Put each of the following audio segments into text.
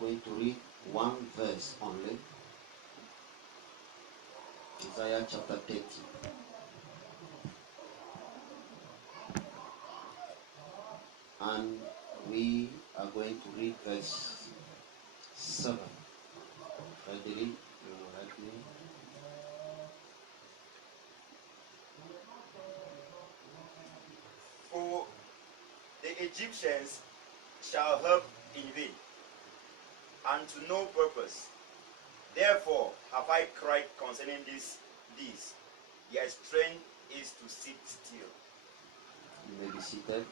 going to read one verse only. Isaiah chapter 30. And we are going to read verse 7. Ready? You will help me. For the Egyptians shall help in vain, and to no purpose. Therefore have I cried concerning these, their strength is to sit still. You may be seated.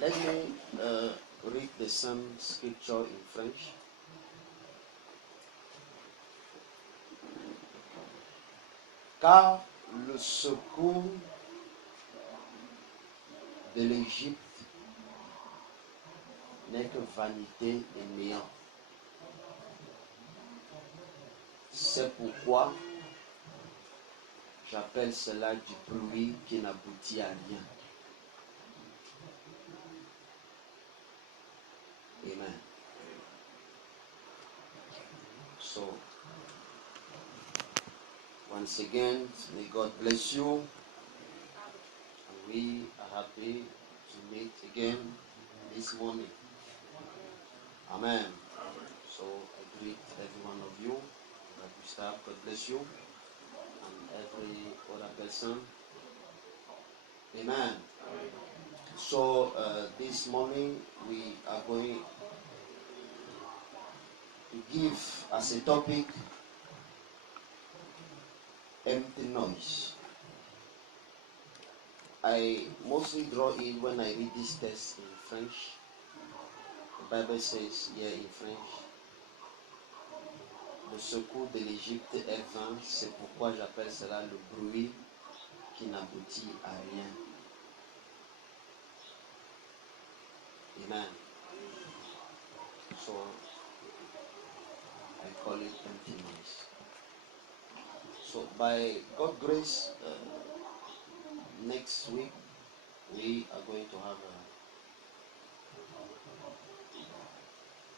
Let me read the same scripture in French. Car le secours de l'Égypte n'est que vanité et néant. C'est pourquoi j'appelle cela du bruit qui n'aboutit à rien. Amen. So, once again, may God bless you. And we are happy to meet again this morning. Amen. So, I greet every one of you. Gustave, God bless you. And every other person. Amen. So, this morning we are going to give as a topic empty noise. I mostly draw it when I read this text in French. The Bible says here in French, le secours de l'Égypte est vain, c'est pourquoi j'appelle cela le bruit qui n'aboutit à rien. Amen. So, I call it empty noise. So, by God's grace, next week we are going to have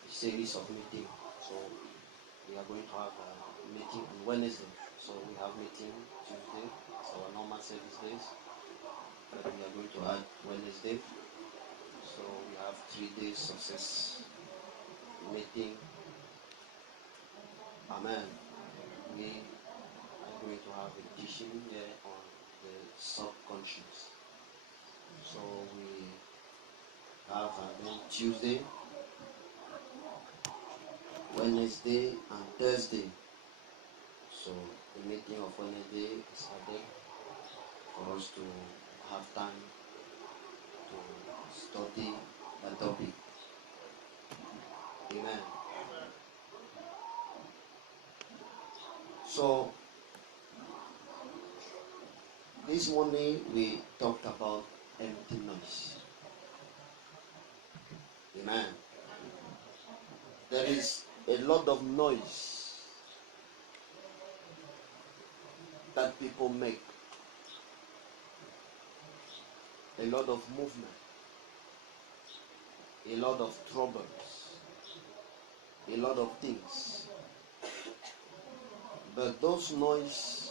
a series of meetings. So, we are going to have a meeting on Wednesday. So, we have meeting Tuesday, it's our normal service days. But we are going to add Wednesday. So, we have 3 days success meeting. Amen. We are going to have a teaching here on the subconscious. So we have then Tuesday, Wednesday, and Thursday. So the meeting of Wednesday is added for us to have time to study that topic. Amen. So, this morning we talked about empty noise. Amen. There is a lot of noise that people make. A lot of movement. A lot of troubles. A lot of things. But those noise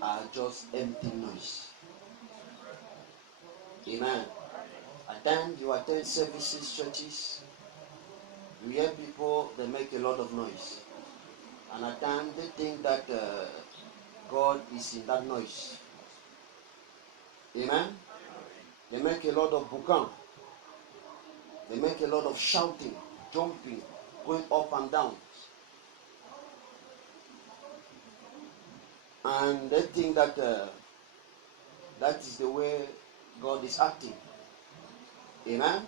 are just empty noise. Amen. At times you attend services, churches, you hear people, they make a lot of noise. And at times they think that God is in that noise. Amen. They make a lot of boucan. They make a lot of shouting, jumping, going up and down. And they think that that is the way God is acting. Amen.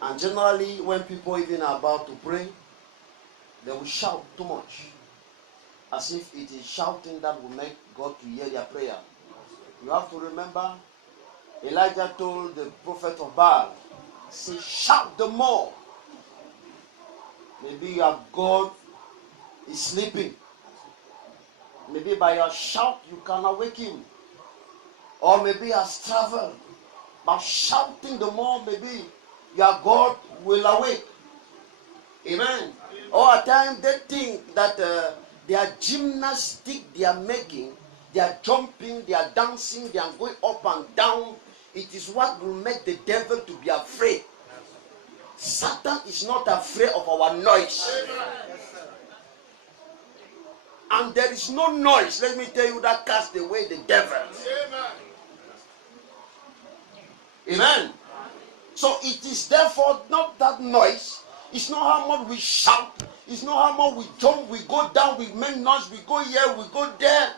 And generally, when people even are about to pray, they will shout too much, as if it is shouting that will make God to hear their prayer. You have to remember, Elijah told the prophet of Baal, say, shout the more. Maybe your God is sleeping. Maybe by your shout you can awake him. or maybe has traveled. But shouting the more, maybe your God will awake. Amen. Or at times they think that their gymnastic they are making, they are jumping, they are dancing, they are going up and down. It is what will make the devil to be afraid. Satan is not afraid of our noise. And there is no noise, let me tell you, that casts away the devil. Amen. So it is therefore not that noise. It's not how much we shout. It's not how much we jump, we go down, we make noise, we go here, we go there.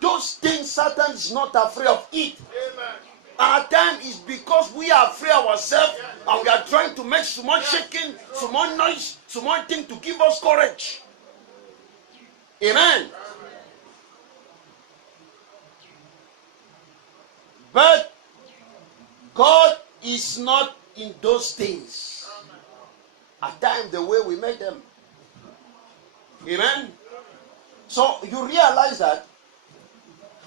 Those things Satan is not afraid of it. Amen. And at times it's because we are afraid ourselves and we are trying to make some more shaking, some more noise, some more thing to give us courage. Amen. But God is not in those things. At times the way we make them. Amen. So you realize that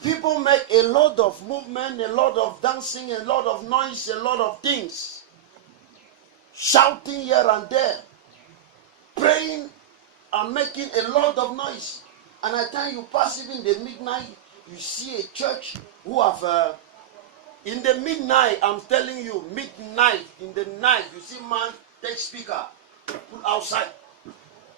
people make a lot of movement, a lot of dancing, a lot of noise, a lot of things. Shouting here and there. Praying and making a lot of noise. And at times you pass even the midnight, you see a church who have in the midnight, I'm telling you, midnight, in the night, you see man take speaker, put outside,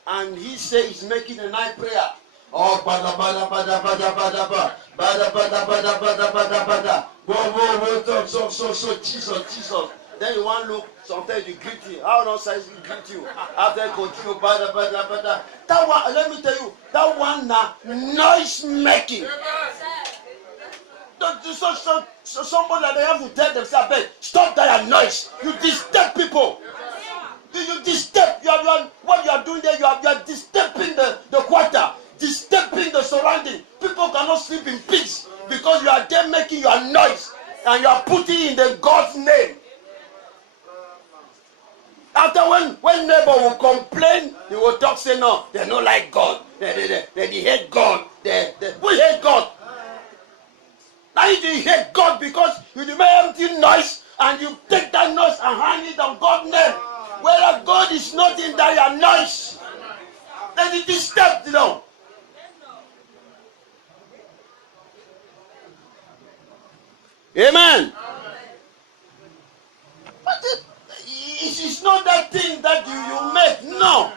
and he say he's making a night prayer. Oh, bada bada bada bada bada bada bada bada bada bada bada bada. Whoa, so, Jesus. Then you want to look, sometimes you greet him. How does he greet you? After continue, bada. That one, let me tell you, that one noise making. So somebody that they have to tell themselves, hey, stop that noise. You disturb people. You disturb. What you are doing there, you are disturbing the quarter, disturbing the surrounding. People cannot sleep in peace because you are there making your noise and you are putting in the God's name. After when neighbor will complain, he will talk, say no, they don't like God. They hate God. We hate God. Now you hate God because you make empty noise and you take that noise and hang it on God's name. Whereas God is not in that noise. Then it is stepped down. Amen. But it is not that thing that you make. No.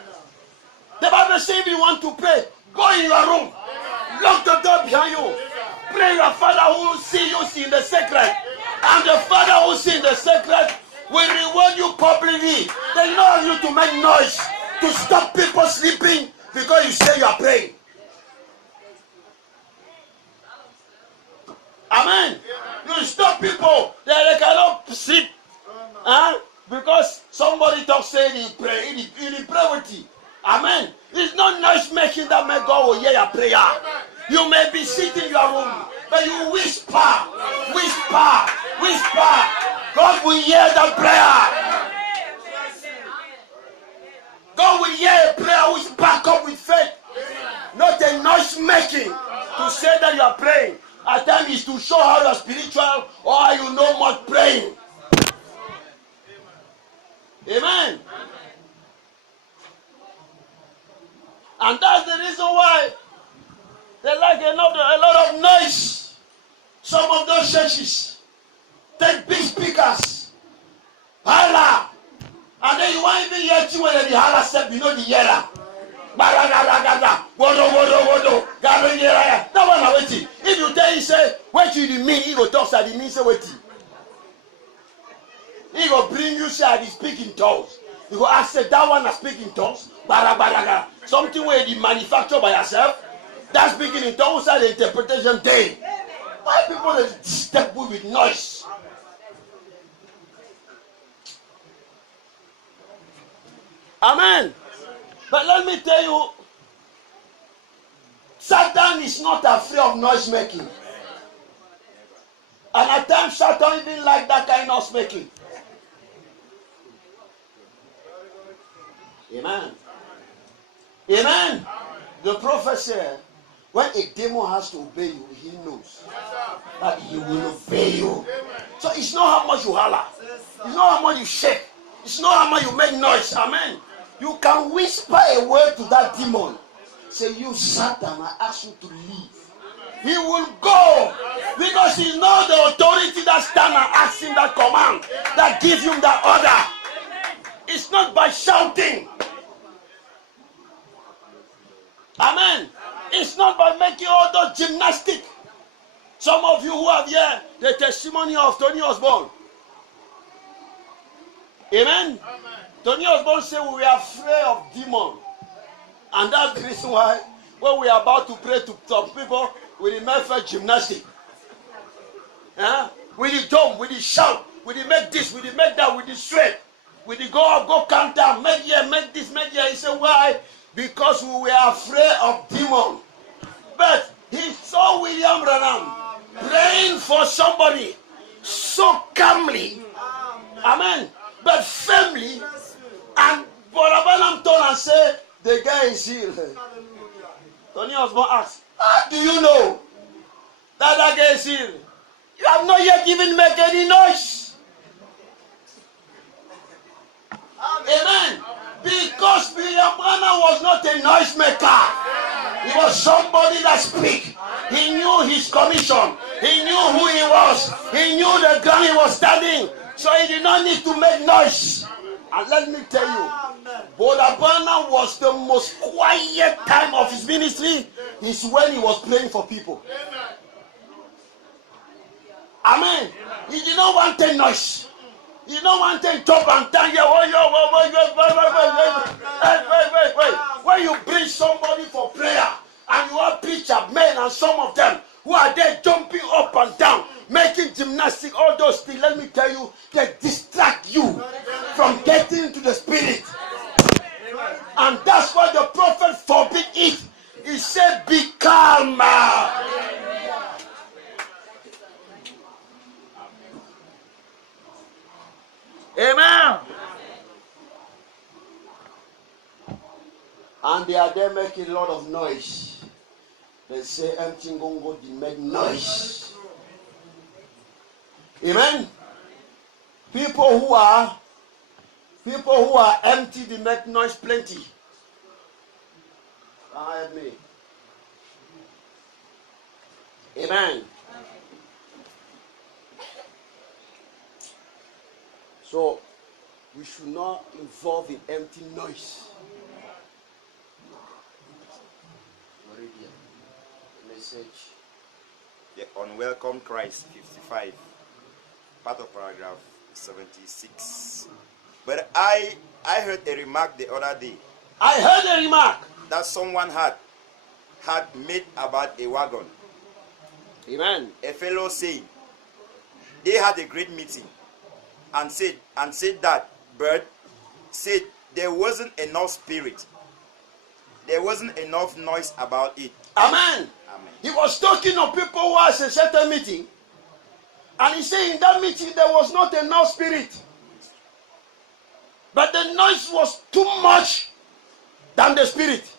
The Bible says if you want to pray, go in your room. Lock the door behind you. Pray your Father who will see you in the secret. And the Father who will see in the secret will reward you publicly. They know you to make noise, to stop people sleeping because you say you are praying. Amen. You stop people, they cannot sleep. Because somebody talks, say he pray with you. Amen. It's not noise making that make God will hear your prayer. You may be sitting in your room, but you whisper. God will hear that prayer. God will hear a prayer which back up with faith. Not a noise making to say that you are praying. At times is to show how you are spiritual or how you know much praying. Amen. And that's the reason why they like a lot of noise. Some of those churches take big speakers, holla, and then you won't even hear you when the holla step, you know the yella. Wodo, that one are waiting. If you tell him, say, what you mean, he will talk, so he means, say, waiting. He will bring you, say, I speak in tongues. He will ask, say, that one is speaking tongues. Something where you manufacture by yourself. That speaking in tongues are the interpretation day. Why people step with noise? Amen. But let me tell you, Satan is not afraid of noise making. And at times Satan even like that kind of noise making. Amen. Amen. The prophet said, When a demon has to obey you, he knows that he will obey you. So it's not how much you holler. It's not how much you shake. It's not how much you make noise. Amen. You can whisper a word to that demon. Say, you Satan, I ask you to leave. He will go. Because he knows the authority that stand and acts in that command. That gives him that order. It's not by shouting. Amen. It's not by making all those gymnastics. Some of you who have here the testimony of Tony Osborne. Amen. Tony Osborne said we were afraid of demons. And that's the reason why when we are about to pray to some people, we remember gymnastics. With the jump, with the shout, with the make this, with the make that, with the sweat, with the go up, go count down, make here, make this, make here. He said, why? Because we were afraid of demons. But he saw William Branham praying for somebody so calmly. Amen. But firmly. And Brother Branham turned and said, the guy is healed. Tony Osborne asked, how do you know that guy is healed? You have not yet even made any noise. Amen. Because William Branham was not a noisemaker. He was somebody that speak. He knew his commission. He knew who he was. He knew the ground he was standing. So he did not need to make noise. And let me tell you, Brother Branham was the most quiet time of his ministry is when he was praying for people. Amen. He did not want a noise. He did not want to jump and down here. Wait. When you bring somebody for prayer and you have preacher, men and some of them who are there jumping up and down, making gymnastics, all those things, let me tell you, they distract you from getting into the spirit. And that's why the prophet forbid it. He said, be calm. Amen. And they are there making a lot of noise. They say empty gongo did make noise. Amen. People who are empty, they make noise plenty. Help me. Amen. So we should not involve in empty noise. Message. The unwelcome Christ, 55, part of paragraph 76. But I heard a remark the other day. I heard a remark that someone had made about a wagon. Amen. A fellow saying they had a great meeting and said that Bird said there wasn't enough spirit. There wasn't enough noise about it. Amen. Amen. He was talking to people who had a certain meeting. And he said in that meeting there was not enough spirit. But the noise was too much than the spirit.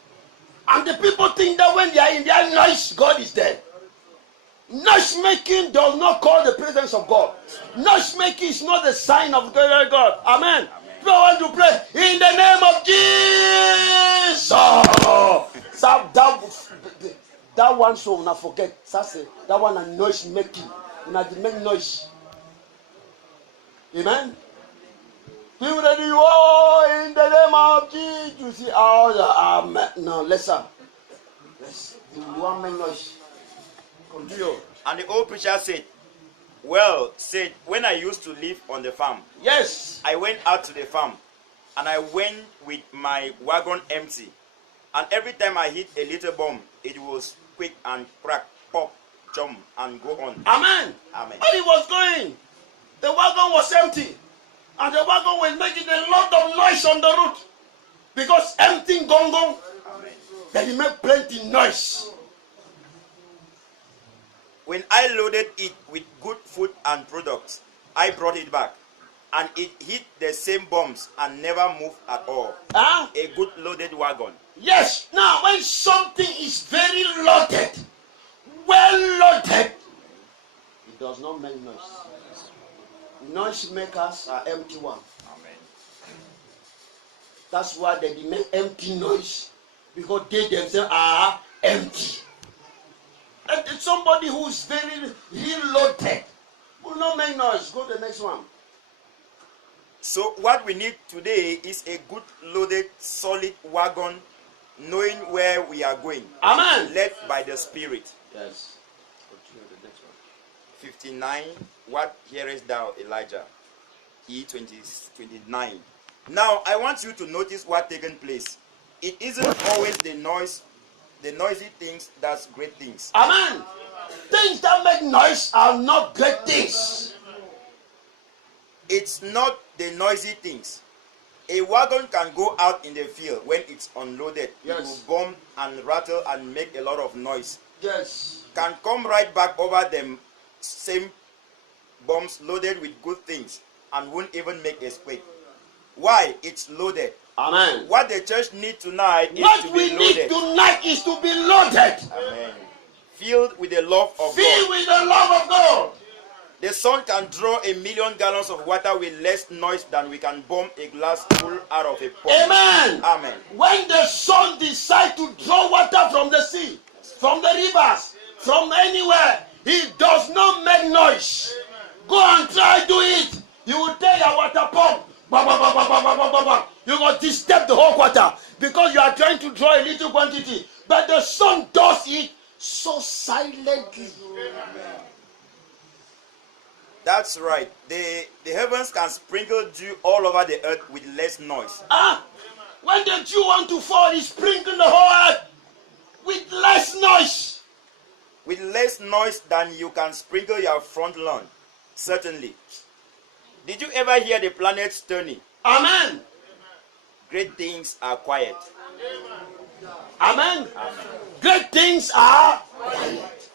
And the people think that when they are in their noise, God is there. Noise making does not call the presence of God. Noise making is not the sign of God. Amen. People want to pray in the name of Jesus. That one should not forget. That one a noise making. Not to make noise. Amen. People that you are in the name of Jesus. You see, amen. No, listen. You want to make noise. Continue. And the old preacher said, when I used to live on the farm, yes, I went out to the farm and I went with my wagon empty. And every time I hit a little bomb, it was quick and crack, pop, jump, and go on. Amen. Amen. When he was going, the wagon was empty. And the wagon was making a lot of noise on the road. Because empty gong, then he made plenty noise. When I loaded it with good food and products, I brought it back. and it hit the same bumps and never moved at all. Huh? A good loaded wagon. Yes. Now, when something is very loaded, well loaded, it does not make noise. Noise makers are empty ones. Amen. That's why they make empty noise, because they themselves are empty. And somebody who is very reloaded will not make noise. Go to the next one. So what we need today is a good loaded solid wagon, knowing where we are going. Amen. Led by the Spirit. Yes. Continue the next one. 59. What hearest thou, Elijah? E29. Now I want you to notice what taken place. It isn't always the noisy things that's great things. Amen. Things that make noise are not great things. It's not the noisy things. A wagon can go out in the field when it's unloaded. Yes. It will bump and rattle and make a lot of noise. Yes. Can come right back over them same bumps loaded with good things and won't even make a squeak. Why? It's loaded. Amen. What the church needs tonight is What to we be need loaded. tonight is to be loaded. Amen. Filled with the love of Filled God. with the love of God. The sun can draw 1,000,000 gallons of water with less noise than we can bomb a glass full out of a pot. Amen. Amen. When the sun decides to draw water from the sea, from the rivers, from anywhere, he does not make noise. Go and try do it. You will take your water pump. Bah, bah, bah, bah, bah, bah, bah, bah, bah. You will disturb the whole water because you are trying to draw a little quantity. But the sun does it so silently. That's right. The heavens can sprinkle dew all over the earth with less noise. When the dew want to fall, he sprinkle the whole earth with less noise. With less noise than you can sprinkle your front lawn. Certainly. Did you ever hear the planets turning? Amen. Great things are quiet. Amen. Great things are quiet.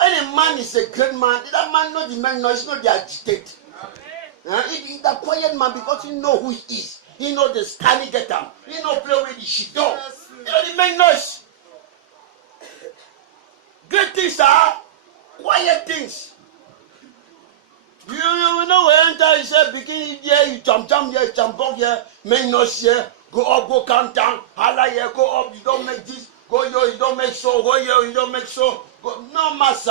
Any man is a great man. That man not the man noise, not the agitated. He's a quiet man because he know who he is. He know the scanny get him. He know play with the shit dog. He know the make noise. Great things are quiet things. You know when enter, you say begin here, you jump here, jump up here, make noise here, go up, go count down, holla here, go up, you don't make this, go here, you don't make so, go here, you don't make so. Go. No, master.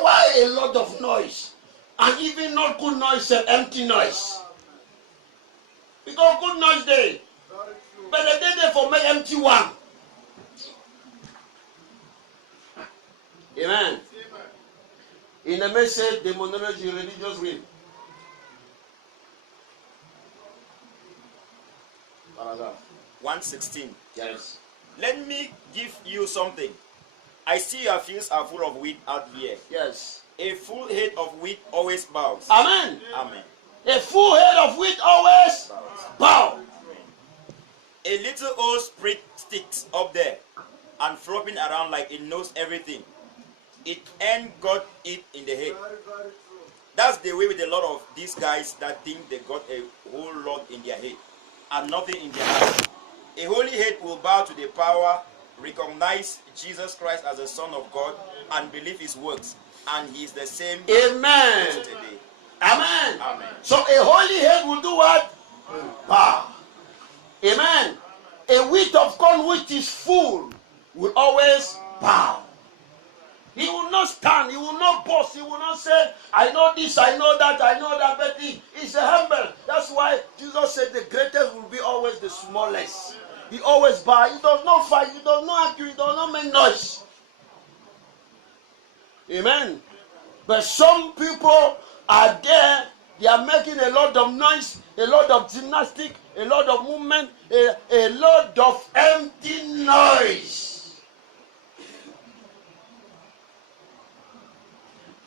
Why a lot of noise? And even not good noise, empty noise. Because good noise day, but the day they for make empty one. Amen. In the message, demonology, religious read. Paragraph 116. Yes. Let me give you something. I see your fields are full of wheat out here. Yes. A full head of wheat always bows. Amen. Amen. A full head of wheat always bow. A little old sprig sticks up there and flopping around like it knows everything. It ain't got it in the head. That's the way with a lot of these guys that think they got a whole lot in their head and nothing in their heart. A holy head will bow to the power, recognize Jesus Christ as the Son of God, and believe his works. And he is the same Amen. today. Amen. Amen. So a holy head will do what? Bow. Amen. A wheat of corn which is full will always bow. He will not stand, he will not boast, he will not say, I know this, I know that, but he's a humble. That's why Jesus said the greatest will be always the smallest. He always bow, he does not fight, he does not argue, he does not make noise. Amen. But some people are there, they are making a lot of noise, a lot of gymnastic, a lot of movement, a lot of empty noise.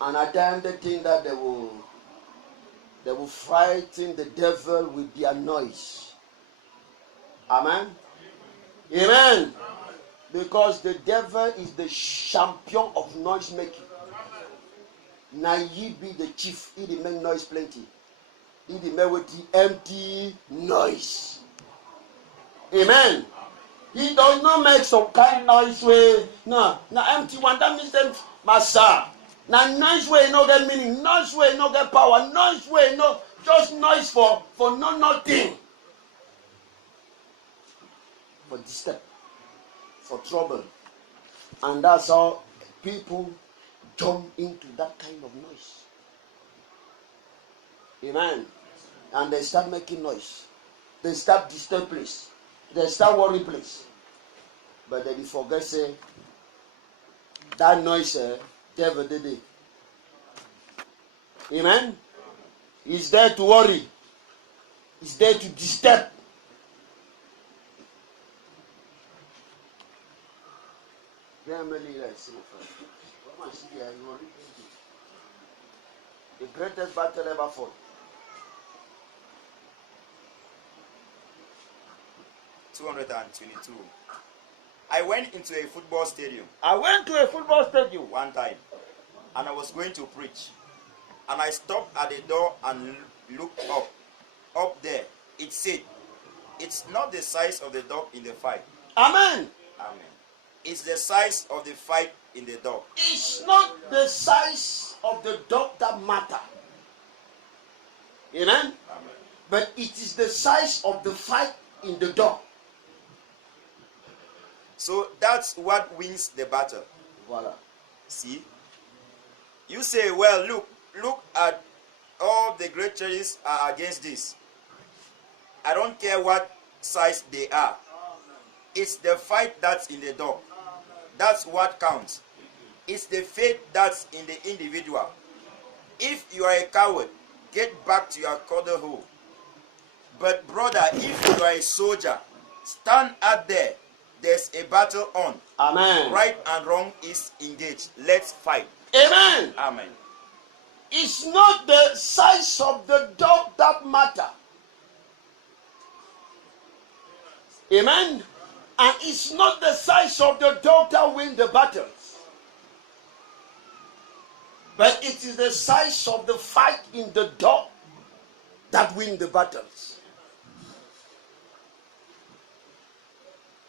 And at times they think that they will frighten the devil with their noise. Amen? Amen. Because the devil is the champion of noise making. Now ye be the chief. He the make noise plenty. He the make with the empty noise. Amen. He does not make some kind noise way. No, empty one. That means them master. Now noise way no get meaning. Noise way no get power. Noise way no just noise for nothing. For disturb, for trouble. And that's how people jump into that kind of noise. Amen. And they start making noise. They start disturb place. They start worry place. But then they forget say that noise devil did it. Amen. He's there to worry. He's there to disturb. The greatest battle ever fought. 222. I went into a football stadium. I went to a football stadium one time, and I was going to preach. And I stopped at the door and looked up. Up there, it said, "It's not the size of the dog in the fight." Amen. Amen. It's the size of the fight in the dog. It's not the size of the dog that matter. Amen. Amen. But it is the size of the fight in the dog. So that's what wins the battle. Voila. See? You say, well, look at all the great churches are against this. I don't care what size they are. It's the fight that's in the dog. That's what counts. It's the faith that's in the individual. If you are a coward, get back to your corner hole. But brother, if you are a soldier, stand out there. There's a battle on. Amen. Right and wrong is engaged. Let's fight. Amen. Amen. It's not the size of the dog that matter. Amen. And it's not the size of the dog that win the battles. But it is the size of the fight in the dog that win the battles.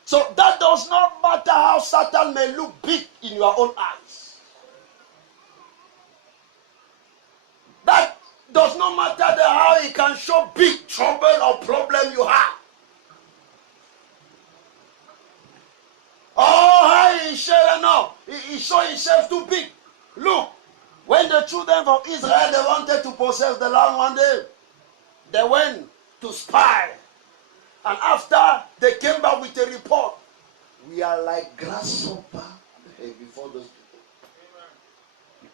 So that does not matter how Satan may look big in your own eyes. That does not matter how he can show big trouble or problem you have. Oh, how he show himself too big. Look, when the children of Israel, they wanted to possess the land one day, they went to spy. And after they came back with a report, we are like grasshopper before those people.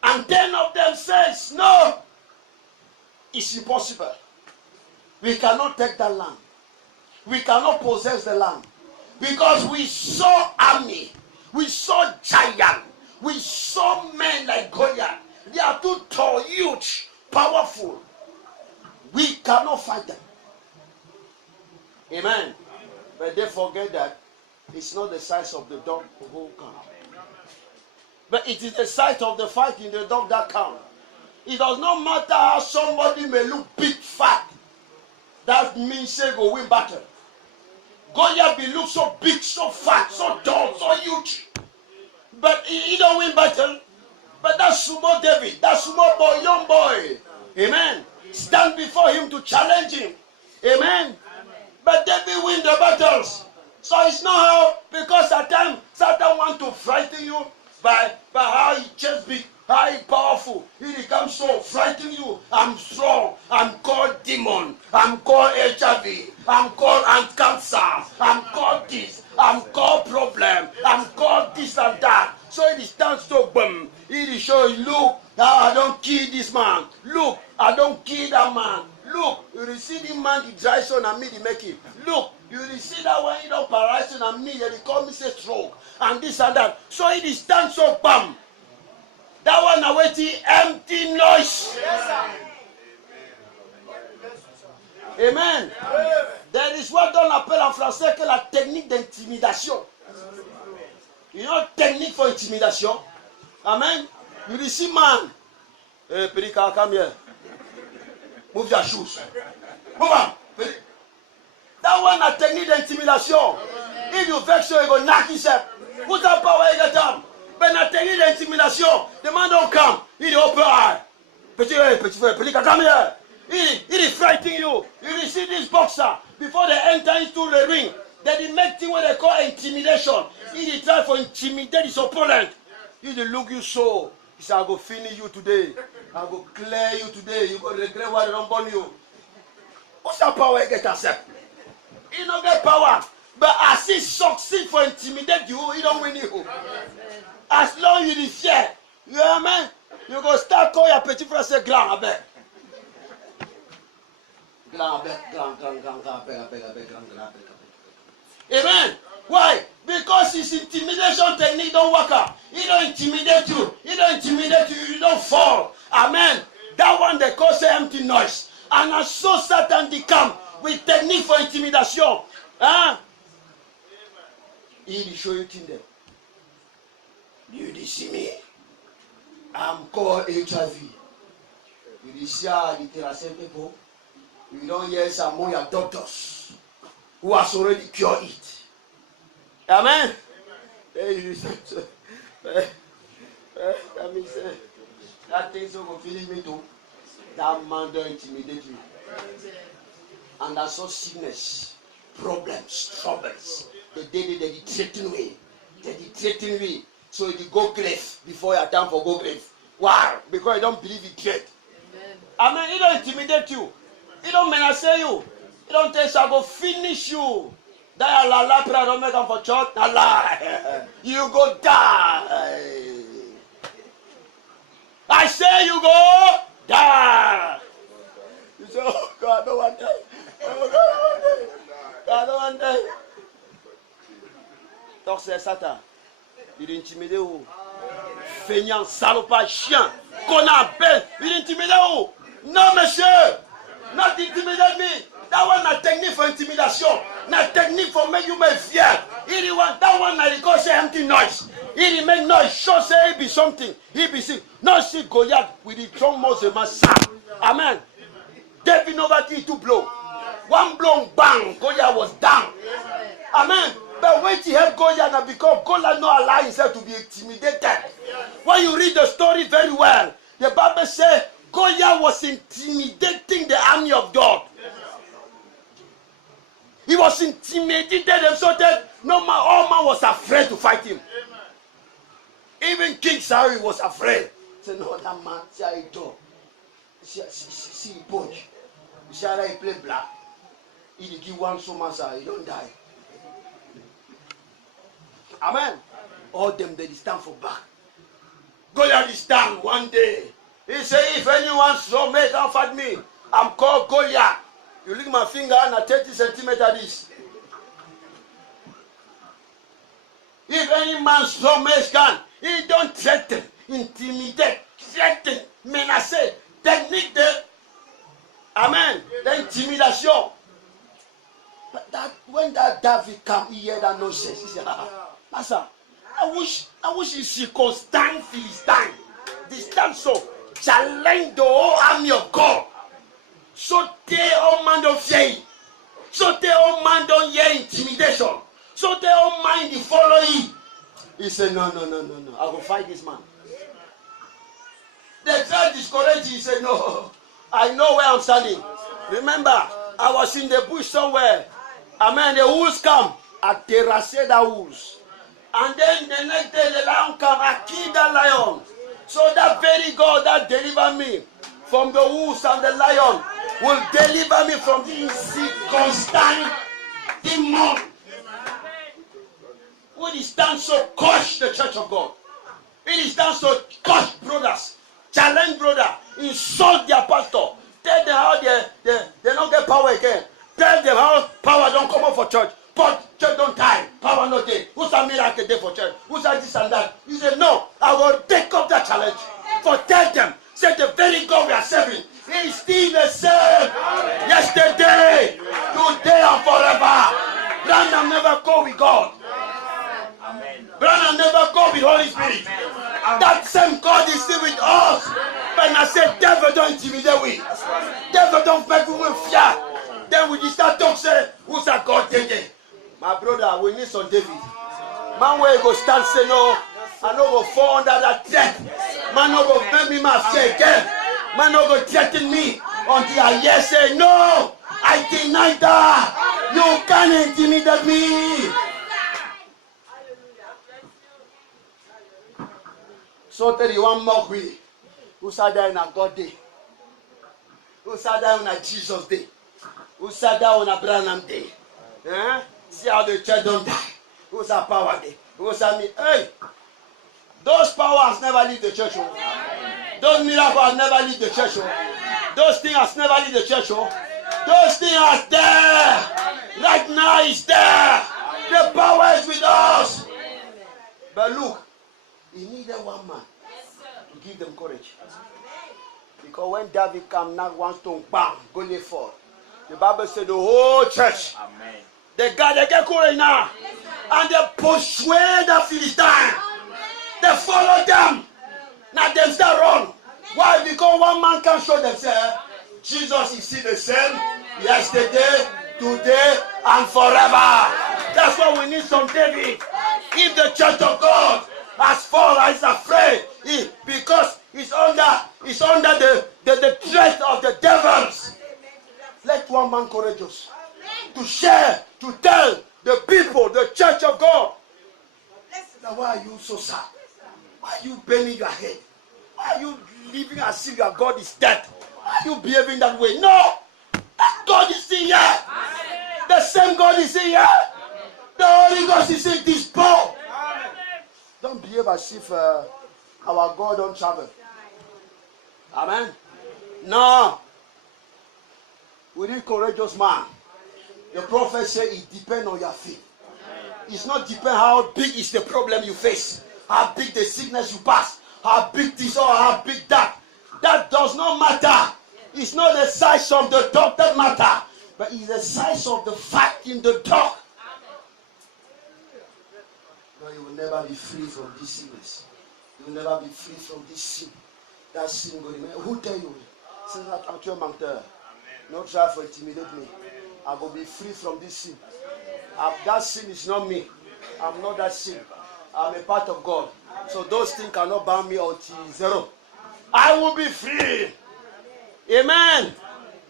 And 10 of them says, no, it's impossible. We cannot take that land. We cannot possess the land. Because we saw army, we saw giant, we saw men like Goliath. They are too tall, huge, powerful. We cannot fight them. Amen. But they forget that it's not the size of the dog who counts. But it is the size of the fight in the dog that counts. It does not matter how somebody may look big, fat. That means they go win battle. Goliath be look so big, so fat, so tall, so huge. But he don't win battle. But that small David, that small boy, young boy, amen, stand before him to challenge him. Amen. But David win the battles. So it's not how, because at times Satan want to frighten you by how he just big, how he powerful. He becomes so frightening you. I'm strong. I'm called demon. I'm called HIV. I'm called cancer. I'm called this. I'm called problem. I'm called this and that. So it stands so boom. It show you, look, I don't kill this man. Look, I don't kill that man. Look, you see the man, the dry son, and me, the make it. Look, you see that one, you don't paralysis, and me, they call me say stroke, and this and that. So it stands so bam. That one awaiting empty noise. Yes, amen. There is what on appelle en français que la technique d'intimidation. You know technique for intimidation. Amen. You see man, Hey, Perika, come here. Move your shoes. Move on. That one a technique d'intimidation. If you vex you, you go knock yourself. Put that power you get them. But a technique d'intimidation. The man don't come. He the open eye. Petit frère, Perika, come here. He is frightening you. You see this boxer before they enter into the ring. They make thing what they call intimidation. He try for intimidate his opponent. He look you so. He said, I go finish you today. I go clear you today. You go regret why they don't burn you. What's that power you get yourself? He don't get power. But as he succeed for intimidate you, he don't win you. As long as you fear, you know what I mean? You go start call your petit frère say grand avec. Grand avec, grand. Amen. Why? Because his intimidation technique don't work out. He don't intimidate you. You don't fall. Amen. That one they call say empty noise. And as so Satan they come with technique for intimidation. Huh? He will show you things there. You see me? I'm called HIV. You see how the terrace people. You don't hear some more your doctors who has already cured it. Amen. Let me say, that thing so go feeling me too. That man don't intimidate me. And that's all sickness, problems, troubles. They threaten me. So you go grave before your time for go grave. Why? Because I don't believe in threat. Amen. He don't intimidate you. He don't menace you. He don't tell you I go finish you. That la prayer don't make them for church. Na lie. You go die. I say you go die. You say, oh God, I don't want to die. Oh God, I don't want to die. Donc c'est Satan. Il intimide où? Feignant, salopard, chien. Qu'on appelle. Il intimide où? Non, monsieur. Not intimidate me. That one a technique for intimidation. Not technique for make you make fear. That one I call say empty noise. He make noise. Sure say he be something. He be sick. No see Goliath with the strong Moses massacre. Amen. David never did two blow. One blow, bang. Goliath was down. Amen. But when he helped Goliath now because Goliath not allow himself to be intimidated. When you read the story very well, the Bible says Goliath was intimidating the army of God. He was intimidated and so that all man was afraid to fight him. Even King Saul was afraid. He said, no, that man, see how he do. See he punch. See how he play black. He give one so much, he don't die. Amen. All them, they stand for back. Goliath stand one day. He said, if anyone so make out fight me, I'm called Goliath. You lick my finger and a 30 centimeter this. If any man so make can, he don't threaten, intimidate, threaten, menace, technique the amen, the intimidation. But that when that David come, he hear that nonsense. He said, Master, I wish you see constant Philistine. They stand so challenge the whole army of God. So they all man don't fear. So they all man don't hear intimidation. So they all mind the following. He said, no. I will fight this man. They tried to discourage him. He said, no. I know where I'm standing. Remember, I was in the bush somewhere. Amen. The wolves come. I terrace the wolves. And then the next day the lion come. I kill that lion. So that very God that delivered me from the wolves and the lion will deliver me from the constant demon. When he stands so crush the church of God. When he stands so crush brothers, challenge brother, insult their pastor, tell them how they don't get power again. Tell them how power don't come up for church. But church don't die. Power not there. Who's a miracle day for church? Who's a this and that? He said, no, I will take up that challenge. For tell them, say the very God we are serving. He is still the same. Yesterday, today, and forever. Brandon never go with God. Brandon never go with Holy Spirit. That same God is still with us. When I say devil don't intimidate we. Devil don't make we fear. Then we just start talking, say, who's that God taking? My brother, we need some David. Man where you go stand say no, I no go fall under that threat. Man no go make me my fear again. Man no go threaten me until I hear say no, I deny that. You can't intimidate me. So tell you one more way. Who sat there on a God day? Who sat there on a Jesus day? Who sat there on a Branham day? Eh? See how the church don't die. Who's that power day? Who's that me? Hey! Those powers never leave the church. Oh. Those miracles never leave the church. Oh. Those things never leave the church. Oh. Those things are there. Right now it's there. The power is with us. But look, he needed one man to give them courage. Because when David came, knock one stone, bam, Goliath fall. The Bible said the whole church, Amen. they get courage now. And they persuade the Philistines. They follow them. Now them start run. Why? Because one man can show themselves. Jesus is still the same yesterday, today, and forever. That's why we need some David. If the church of God has fallen, is afraid, because it's under the threat of the devils. Let one man courageous to share, to tell the people, the church of God. Now why are you so sad? Why are you bending your head? Why are you living as if your God is dead? Why are you behaving that way? No! That God is still here. The same God is still here. The Holy Ghost is in this boat. Don't behave as if our God don't travel. Amen? No. We need courageous man. The prophet said it depends on your faith. It's not depend how big is the problem you face, how big the sickness you pass, how big this or how big that. That does not matter. It's not the size of the dog that matter, but it's the size of the fat in the dog. No, you will never be free from this sickness. You will never be free from this sin. That sin going. Who tell you? Say that at your mentor. No try to intimidate me. I will be free from this sin. That sin is not me. I'm not that sin. I'm a part of God. So those things cannot bound me until zero. I will be free. Amen.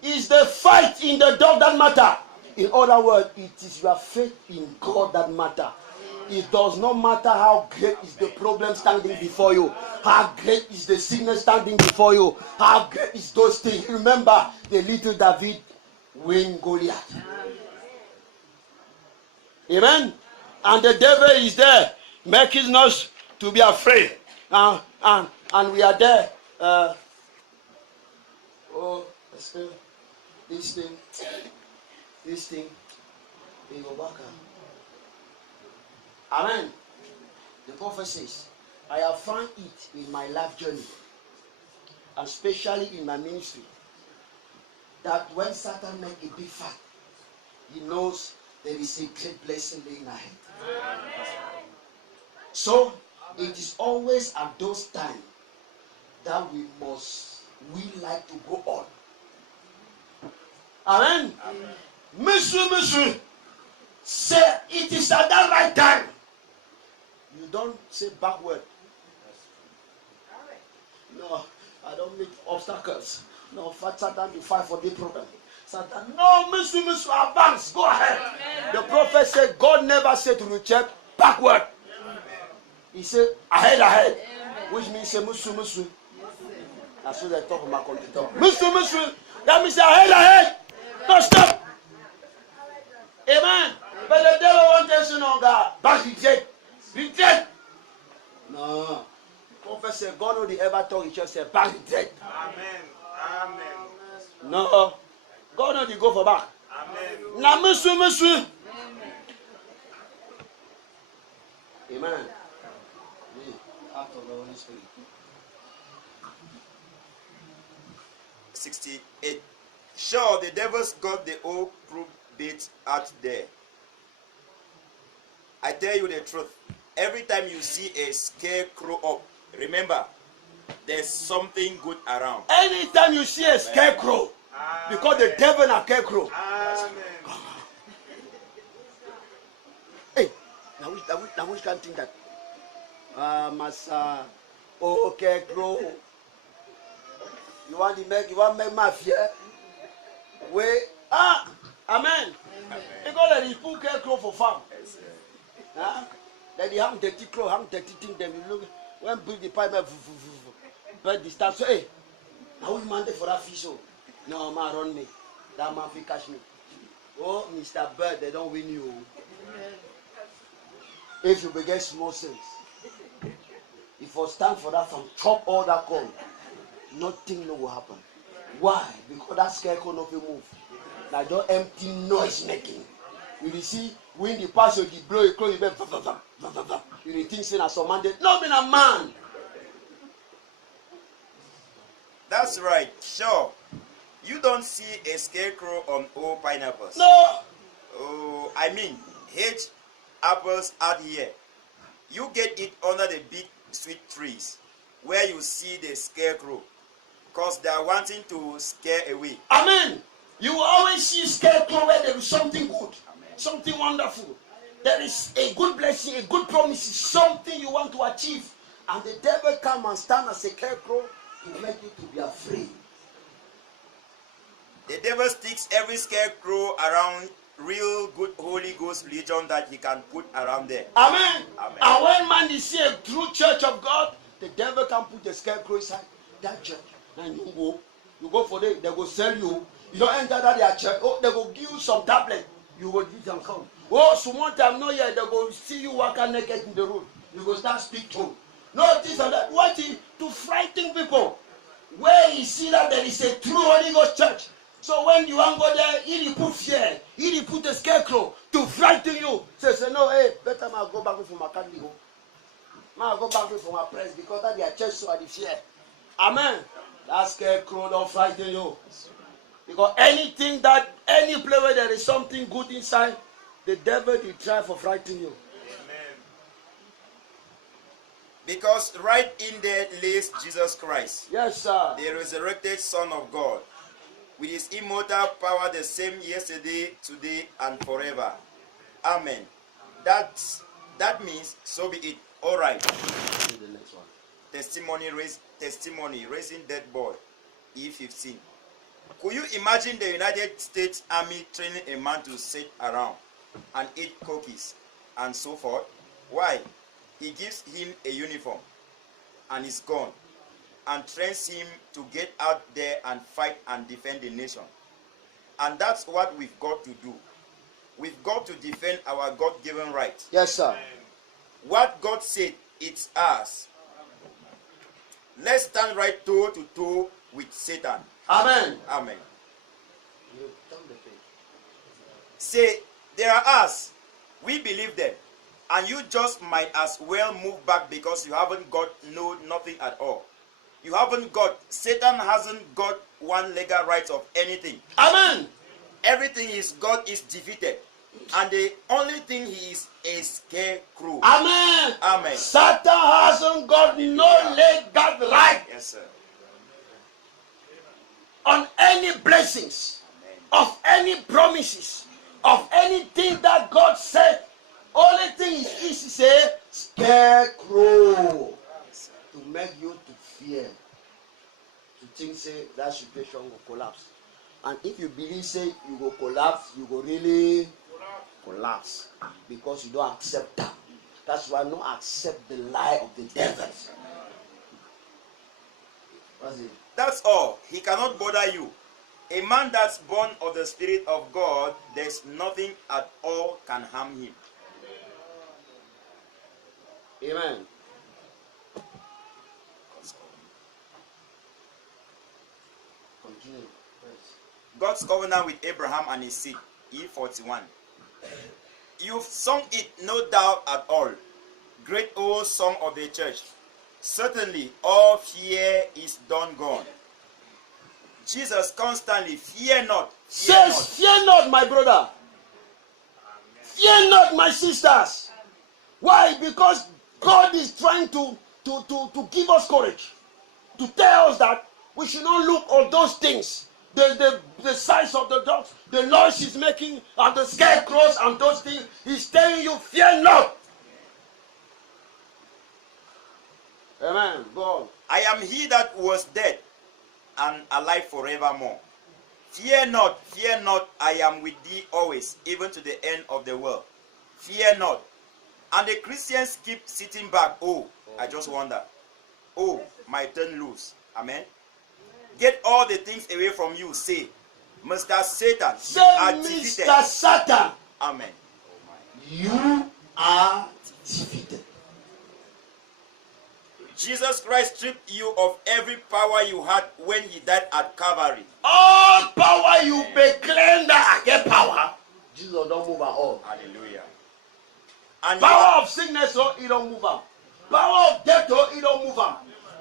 It's the fight in the dog that matter. In other words, it is your faith in God that matter. It does not matter how great is the problem standing before you. How great is the sickness standing before you. How great is those things. Remember, the little David win Goliath. Amen. And the devil is there, making us to be afraid. And we are there. Let's go. This thing, we go back. Amen. The prophet says, I have found it in my life journey, and especially in my ministry, that when Satan makes a big fight, he knows there is a great blessing laying ahead. So, it is always at those times that we like to go on. Amen. Monsieur, say it is at that right time. You don't say backward. No, I don't make obstacles. No, Satan to fight for the problem. Satan, no, Monsieur, advance, go ahead. The prophet said, God never said to the church, backward. He said, ahead. Which means, say, Monsieur. That's what they talk about country. Monsieur. That means ahead. Don't stop. Amen. But the devil wants us to know God. Back retreat. No. The prophet said, God only ever told each other, say, back retreat. Amen. No. God only go for back. Amen. Now, Monsieur. Amen. Act of the Holy Spirit. 68. Sure, the devils got the old proof bit out there. I tell you the truth. Every time you see a scarecrow up, Remember, there's something good around. Anytime you see a scarecrow, because the devil is a scarecrow. Hey, now we can't think that. Massa, scarecrow. You want to make mafia? Wait, amen. Because they put scarecrow for farm. Huh? Then they have 30 crow, have 30 things. Then you look when build the pipe, but the staff say, hey, how you mandate for that fish? Oh, no, man, run me. That man will catch me. Oh, Mr. Bird, they don't win you. If you begin small sense, if you stand for that farm, chop all that corn, nothing will happen. Why? Because that scarecrow not will move. Like just empty noise making. You see, when the pass you blow it close, you think saying as a man, not being a man. That's right, sure. You don't see a scarecrow on all pineapples. No. Oh, I mean, H apples out here. You get it under the big sweet trees where you see the scarecrow because they are wanting to scare away. Amen. You will always see scarecrow where there is something good, something wonderful. There is a good blessing, a good promise, something you want to achieve. And the devil come and stand as a scarecrow to make you to be afraid. The devil sticks every scarecrow around real good Holy Ghost religion that he can put around there. Amen. Amen. And when man is see a true church of God, the devil can put the scarecrow inside that church. And you go for them, they will sell you. You don't enter that their church. Oh, they will give you some tablet. You will eat and come. Oh, someone time no here, they will see you walking naked in the road. You will start speak to. No, this and that. What is to frighten people? Where you see that there is a true Holy Ghost church. So when you want to go there, he put fear, he put a scarecrow to frighten you. Say no, hey, better I go back for my candy home. I go back for my press because that their church so I the fear. Amen. That scarecrow don't frighten you. Because any place where there is something good inside, the devil will try for frightening you. Amen. Because right in there lays Jesus Christ. Yes, sir. The resurrected Son of God. With his immortal power the same yesterday, today, and forever. Amen. That means so be it. All right. The next one. Testimony raising dead boy. E15. Could you imagine the United States Army training a man to sit around and eat cookies and so forth? Why? He gives him a uniform and is gone, and trains him to get out there and fight and defend the nation. And that's what we've got to do. We've got to defend our God-given right. Yes, sir. What God said, it's ours. Let's stand right toe to toe with Satan. Amen. Amen. Say, they are us. We believe them. And you just might as well move back because you haven't got nothing at all. You haven't got, Satan hasn't got one legal right of anything. Amen. Everything he's got is defeated. And the only thing he is a scarecrow. Amen. Amen. Satan hasn't got no legal right. Yes, sir. On any blessings, of any promises, of anything that God said. Only thing is to say scarecrow to make you to fear, to think say that situation will collapse. And if you believe say you will collapse, you will really collapse because you don't accept that. That's why no accept the lie of the devil. What's it? That's all. He cannot bother you. A man that's born of the Spirit of God, there's nothing at all can harm him. Amen. Continue. God's covenant with Abraham and his seed, E41. You've sung it, no doubt at all. Great old song of the church. Certainly, all fear is done gone. Jesus constantly, fear not. Says, fear not, my brother. Fear not, my sisters. Why? Because God is trying to to give us courage, to tell us that we should not look at those things, the size of the dogs, the noise he's making, and the scarecrows and those things. He's telling you, fear not. Amen. Go on. I am he that was dead and alive forevermore. Fear not, I am with thee always, even to the end of the world. Fear not. And the Christians keep sitting back. Oh, I just wonder. Oh, my turn loose. Amen. Get all the things away from you. Say, Mr. Satan, say, you are defeated. Mr. Satan, Amen. you are defeated. Jesus Christ stripped you of every power you had when he died at Calvary. All power you may claim that I get power. Jesus don't move at all. Hallelujah. And Power of sickness, oh, he don't move am. Power of death, oh, he don't move am.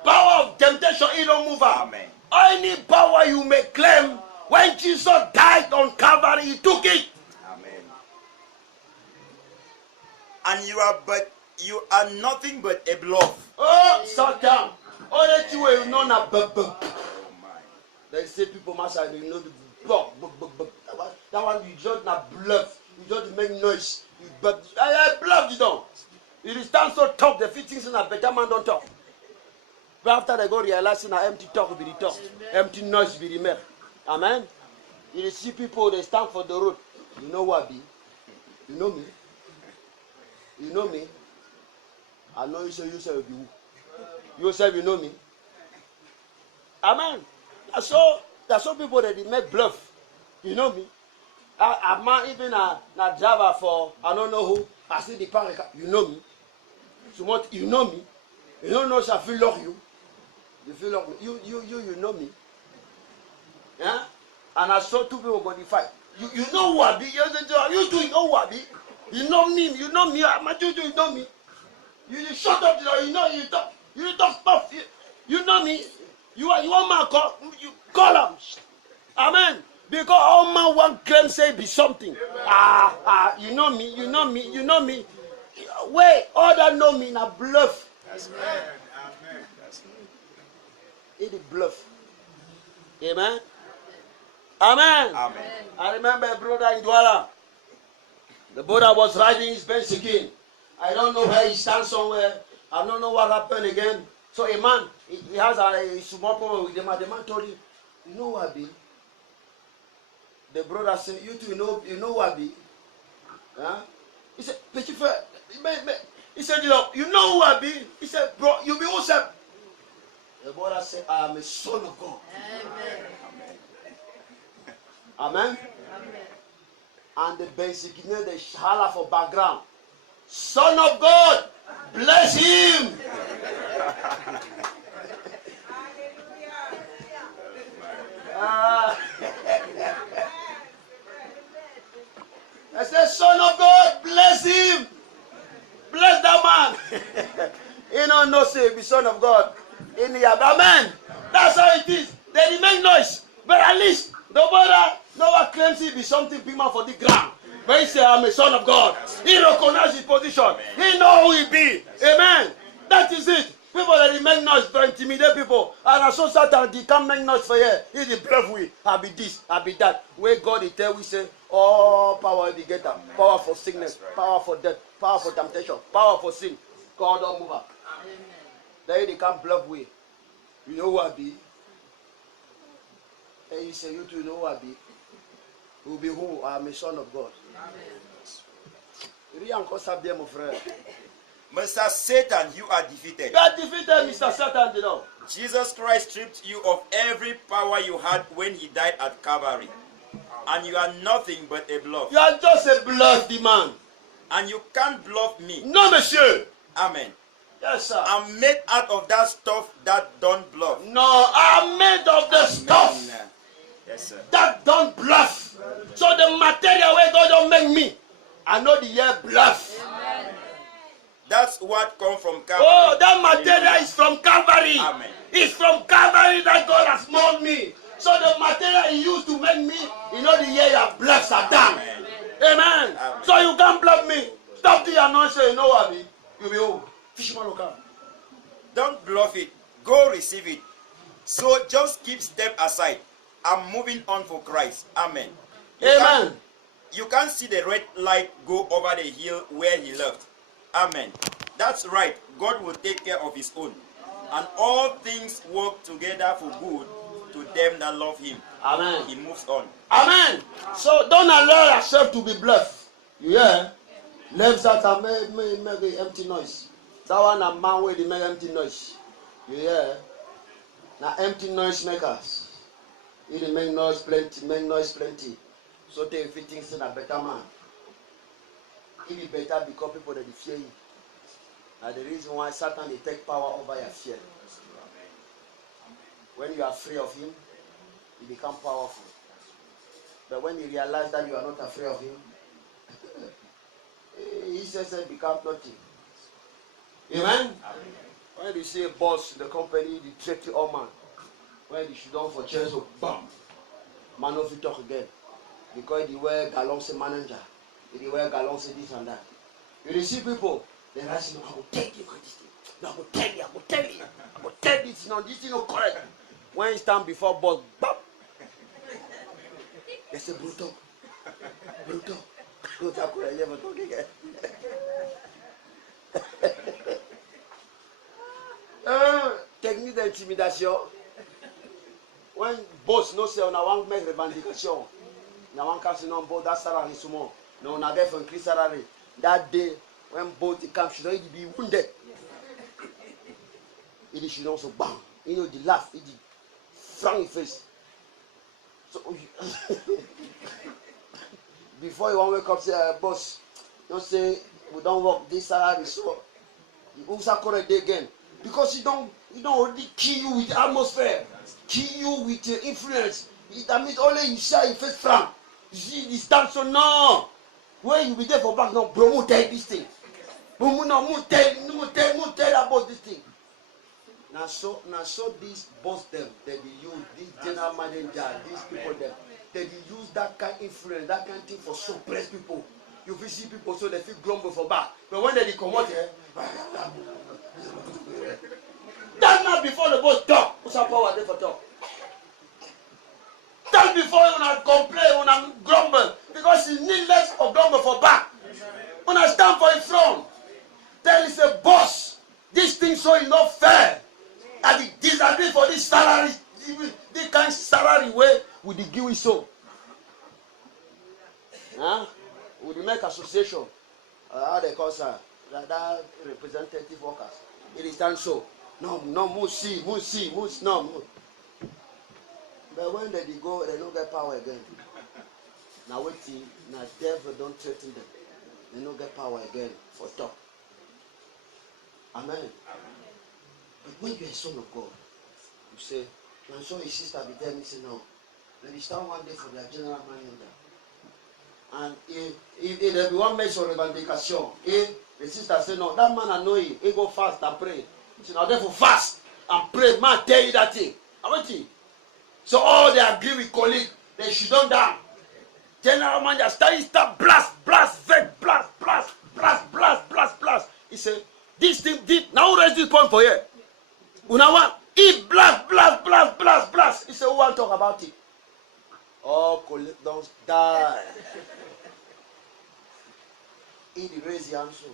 Power of temptation, he don't move am. Amen. Any power you may claim, when Jesus died on Calvary, he took it. Amen. And you are nothing but a bluff. Oh, Satan. Oh, that you will know na Oh my. They say people must have you know the bluff. That one you just na bluff. You just make noise. You bluff you don't. You stand so talk, the fit things in a better man don't talk. But after they go realizing that empty talk will be the talk. Empty noise will be the mouth. Amen. You see people they stand for the road. You know what be? You know me? You know me? I know you say you will be who? You say you know me? Amen. That's all people that they make bluff. You know me? I'm not even a driver for I don't know who. I see the parent. You know me? So what you know me? You don't know if I feel like you. You feel like me. You know me. Yeah? And I saw two people going to fight. You know who I be? You do know who I be? You know me. You know me. You know me. You shut up. You know you talk. You talk stuff. You know me. You want man call. You call him. Amen. Because all man want claim say be something. You know me. You know me. You know me. Wait, all that know me na bluff. That's right. Amen. That's right. It is bluff. Amen. Amen. Amen. I remember a brother in Douala. The brother was riding his bench again. I don't know where he stands somewhere. I don't know what happened again. So a man, he has a small problem with the man. The man told him, you know what be? The brother said, you two you know what be? Huh? He said, he said, you know who I be? He said, bro, you be who said? The brother said, I am a son of God. Amen. Amen. And the basic, you know, the shala for background. Son of God, bless him. I said, Son of God, bless him. Bless that man. You don't know, say, be Son of God. In the Amen. That's how it is. They make noise. But at least, no one claims he be something big man for the ground. But he say, I'm a son of God. He recognizes his position. He know who he be. Amen. That is it. People that make noise to intimidate people. And I saw Satan, they can't make noise for you. He's the bluff way. I be this, I be that. Where God is there, we say, all power is the getter. Power for sickness, power for death, power for temptation, power for sin. God don't move up. There they can't bluff way. You know who I be? And you say, you two know who I be? Who be who? I am a son of God. Mr. Satan, you are defeated. You are defeated, Mr. Satan, you know. Jesus Christ stripped you of every power you had when he died at Calvary. And you are nothing but a bluff. You are just a bluffy man. And you can't bluff me. No, monsieur. Amen. Yes, sir. I'm made out of that stuff that don't bluff. No, I'm made of the stuff Yes, sir. that don't bluff. So the material where God don't make me, I know the year bluff. Amen. That's what comes from Calvary. Oh, that material is from Calvary. Amen. It's from Calvary that God has molded me. So the material he used to make me, you know the year you bluff Satan. Amen. Amen. Amen. So you can't bluff me. Stop the announce, you know what I mean? You be who? Fisherman will come. Don't bluff it. Go receive it. So just keep step aside. I'm moving on for Christ. Amen. Amen. You can't see the red light go over the hill where he left. Amen. That's right. God will take care of his own. And all things work together for good to them that love him. Amen. He moves on. Amen. So don't allow yourself to be bluffed. You hear? Left that and make empty noise. That one a man where they make empty noise. You hear? Now empty noise makers. If they make noise plenty. So they fit things in a better man. If you better because people that fear you. And the reason why Satan they take power over your fear. When you are free of him, you become powerful. But when you realize that you are not afraid of him, he says it becomes nothing. Amen? When you see a boss in the company, they treat you all man. When you should down for chairs, so bam, man of you talk again. Because they wear galons manager, they wear galons this and that. You see people, they ask you, I will tell you this thing. No, I will tell you, I will tell you. I will tell you this, no, this is not correct. When you stand before boss, bam. They say, brutal. Don't have to ever talk again. Technique d'intimidation. When boss no say on a one make revendication, na one can say no boss that salary small. No, na get for increase salary. That day when both the camp should already be wounded. It should also bang. You know the laugh, it frank face. So before you want to wake up, say, boss, don't say we don't work this salary, so you also correct it again. Because you don't already kill you with atmosphere, kill you with influence. That means only you say you face frank. You see the stand, so no. When you be there for back, no, bro, who tell this thing? Bro, no, tell about this thing. Now so these boss them, they use this general manager, these people them, they use that kind of influence, that kind of thing for suppress people. You will see people so they feel grumble for back. But when they come out here, that's not before the boss talk. What's our power there for talk? That's before you wanna complain, wanna grumble, because you need less of grumble for back. When I stand for his throne, tell him say, boss, this thing so is not fair. And he disagree for this salary, this kind of salary way with the give so. Huh? We make association. How they call that representative workers. It is done so. No, must no. But when they go, they don't get power again. Now waiting, now devil don't threaten them. They don't get power again for talk. Amen. But when you're a son of God, you say, and so his sister be telling me, say no. Then you stand one day for their general manager. And if there be one measure of revendication, if the sister say no, that man I know he go fast and pray. He say, now therefore fast and pray. Man tell you that thing. I'm waiting. So all they agree with colleague, they should not down. General manager start blast. He said, this thing did now raise this point for you. Una one, he blast. He said, who want to talk about it? Oh, colleague don't die. He raise the answer.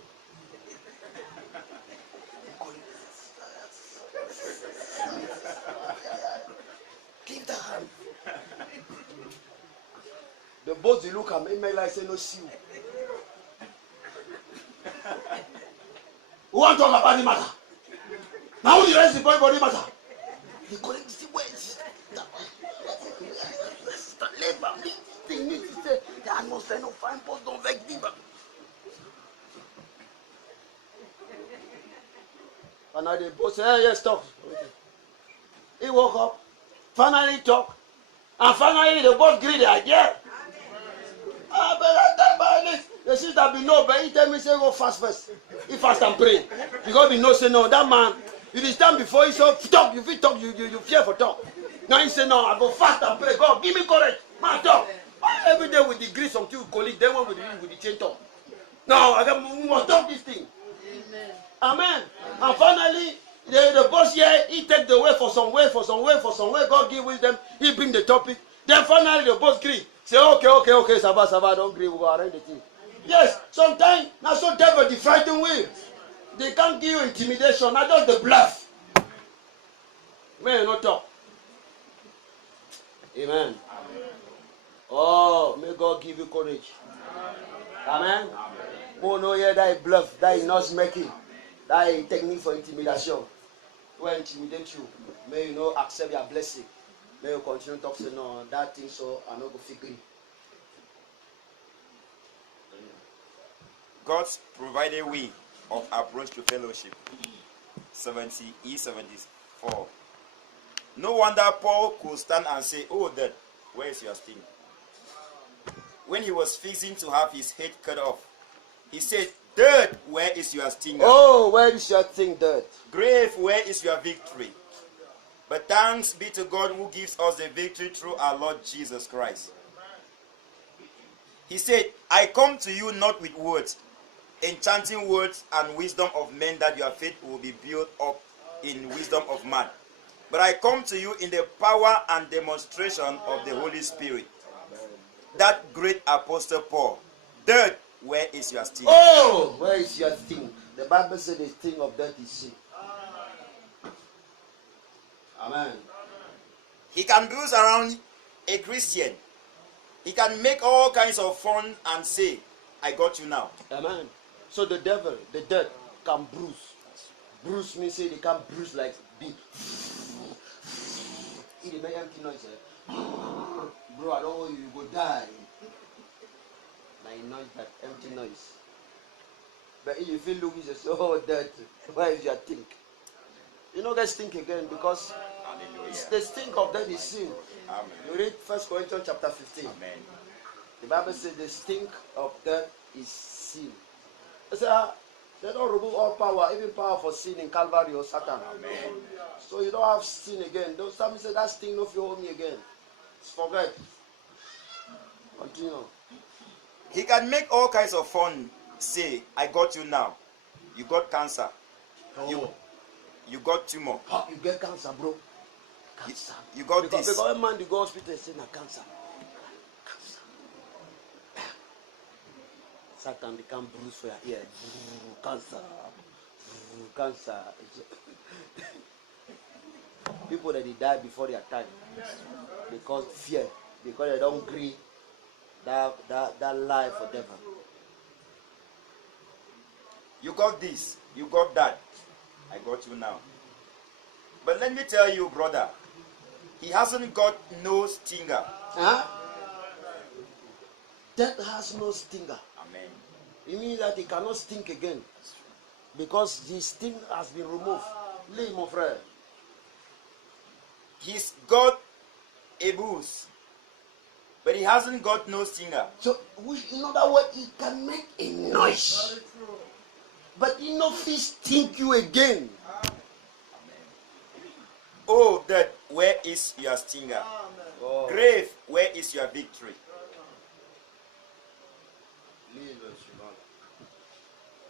Give the hand. The boss they look at me, like say no see you. Who want to talk about the matter? Now who the rest the boy body matter? He collect the words. The labor, this thing needs to say, the atmosphere no fine boss don't vex the back. And now the boss say, hey, yes, talk. He woke up, finally talk, and finally the boss greet the idea. The sister be no, but he tell me say go fast first. He fast and pray. Because he know say no, that man, it is time before he say talk, you fit talk, you fear for talk. Now he say no, I go fast and pray. God, give me courage. Man talk. Every day with the grace of two colleagues, then one with the chain talk. No, I must talk this thing. Amen. And finally, say the boss here, he take the way for some way. God give wisdom, he bring the topic. Then finally the boss agree. Say, okay, Saba, don't agree, we will arrange the thing. Yes, sometimes, now so devil the frightened way. They can't give you intimidation, not just the bluff. May not talk. Amen. Oh, may God give you courage. Amen. Oh no, yeah, that bluff, that is not making, that is technique for intimidation. Will intimidate you. May you not accept your blessing. May you continue to talk, say no, that thing so I not go figure. God's provided way of approach to fellowship. 74. No wonder Paul could stand and say, "Oh, Dad, where is your sting?" When he was fixing to have his head cut off, he said, "Dad, where is your stinger? Oh, where is your thing, Dad? Grave, where is your victory?" But thanks be to God who gives us the victory through our Lord Jesus Christ. He said, "I come to you not with words, enchanting words and wisdom of men, that your faith will be built up in wisdom of man. But I come to you in the power and demonstration of the Holy Spirit." That great apostle Paul. Third, where is your sting? Oh, where is your thing? The Bible says the sting of death is sin. Amen. He can bruise around a Christian. He can make all kinds of fun and say, "I got you now." Amen. So the devil, the death, can bruise. Bruise means say they can bruise like big. It make empty noise. Bro, I don't want you go die. Like noise, that empty noise. But if you feel look, you say, "Oh, death, where is your think?" You know, guys think again because it's the stink of death is sin. Amen. You read 1 Corinthians chapter 15. Amen. The Bible says the stink of death is sin. They say, they don't remove all power, even power for sin in Calvary or Satan. Amen. So you don't have sin again. Those some say that sting no feel me again. Forget. Continue. He can make all kinds of fun say, "I got you now. You got cancer. You got tumor. How you get cancer, bro? Cancer. You got Because this." a man you go hospital say na cancer. Cancer. Satan become bruise for your ear. Cancer. Cancer. People that they die before their time because fear, because they don't agree that life for devil. You got this. You got that. I got you now. But let me tell you, brother, he hasn't got no stinger. Huh? Death has no stinger. Amen. It means that he cannot stink again because the sting has been removed. Leave, my friend. He's got a bruise, but he hasn't got no stinger. So, in other words, he can make a noise, but he no fit stink you again. Oh, death, where is your stinger? Oh. Grave, where is your victory?